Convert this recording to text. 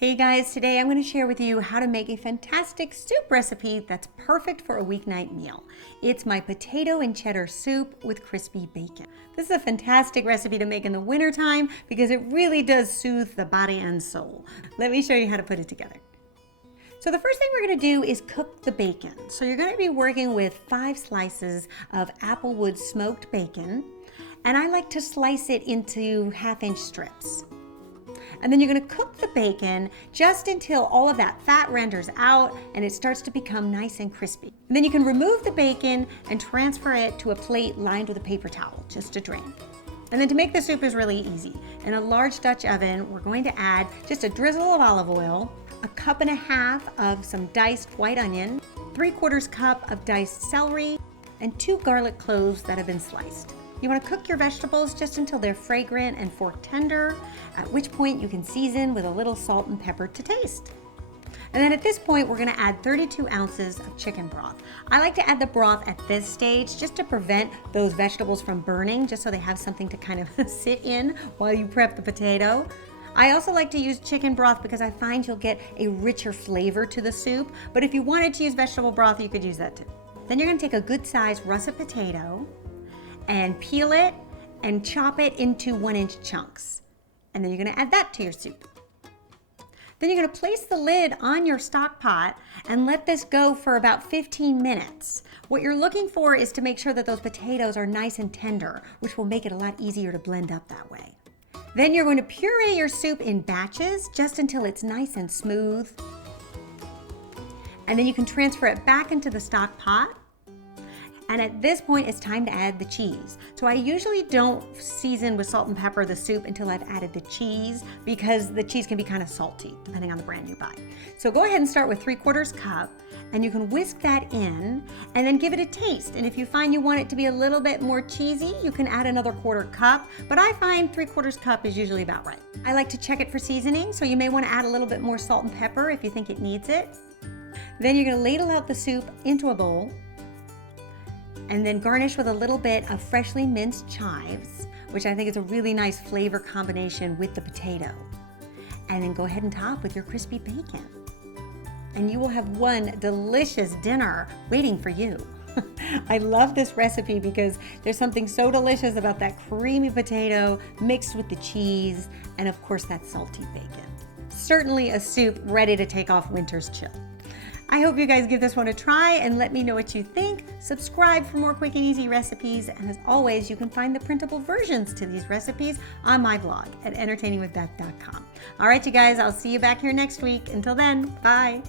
Hey guys, today I'm going to share with you how to make a fantastic soup recipe that's perfect for a weeknight meal. It's my potato and cheddar soup with crispy bacon. This is a fantastic recipe to make in the wintertime because it really does soothe the body and soul. Let me show you how to put it together. So the first thing we're going to do is cook the bacon. So you're going to be working with 5 slices of Applewood smoked bacon, and I like to slice it into 1/2-inch strips. And then you're going to cook the bacon just until all of that fat renders out and it starts to become nice and crispy. And then you can remove the bacon and transfer it to a plate lined with a paper towel, just to drain. And then to make the soup is really easy. In a large Dutch oven, we're going to add just a drizzle of olive oil, 1.5 cups of some diced white onion, 3/4 cup of diced celery, and 2 garlic cloves that have been sliced. You want to cook your vegetables just until they're fragrant and fork tender, at which point you can season with a little salt and pepper to taste. And then at this point, we're going to add 32 ounces of chicken broth. I like to add the broth at this stage just to prevent those vegetables from burning, just so they have something to kind of sit in while you prep the potato. I also like to use chicken broth because I find you'll get a richer flavor to the soup, but if you wanted to use vegetable broth, you could use that too. Then you're going to take a good sized russet potato and peel it and chop it into 1-inch chunks. And then you're going to add that to your soup. Then you're going to place the lid on your stock pot and let this go for about 15 minutes. What you're looking for is to make sure that those potatoes are nice and tender, which will make it a lot easier to blend up that way. Then you're going to puree your soup in batches just until it's nice and smooth. And then you can transfer it back into the stock pot. And at this point, it's time to add the cheese. So I usually don't season with salt and pepper the soup until I've added the cheese because the cheese can be kind of salty depending on the brand you buy. So go ahead and start with 3/4 cup and you can whisk that in and then give it a taste. And if you find you want it to be a little bit more cheesy, you can add another 1/4 cup, but I find 3/4 cup is usually about right. I like to check it for seasoning, so you may want to add a little bit more salt and pepper if you think it needs it. Then you're going to ladle out the soup into a bowl, and then garnish with a little bit of freshly minced chives, which I think is a really nice flavor combination with the potato. And then go ahead and top with your crispy bacon. And you will have one delicious dinner waiting for you. I love this recipe because there's something so delicious about that creamy potato mixed with the cheese and of course that salty bacon. Certainly a soup ready to take off winter's chill. I hope you guys give this one a try and let me know what you think. Subscribe for more quick and easy recipes. And as always, you can find the printable versions to these recipes on my blog at entertainingwithbeth.com. All right, you guys, I'll see you back here next week. Until then, bye.